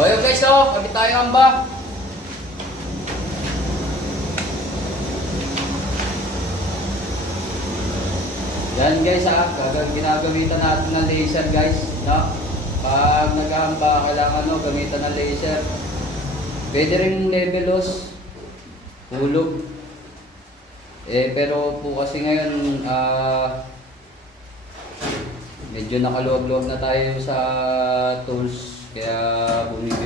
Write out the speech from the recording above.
O yun guys, oh, kapit tayo amba. Yan guys ginagamitan natin ng laser guys, no? Pag nag-aamba, kailangan gamitan ng laser. Pwede rin level loss, hulog. Pero po kasi ngayon, medyo nakaluwag-luwag na tayo sa tools, kaya bumili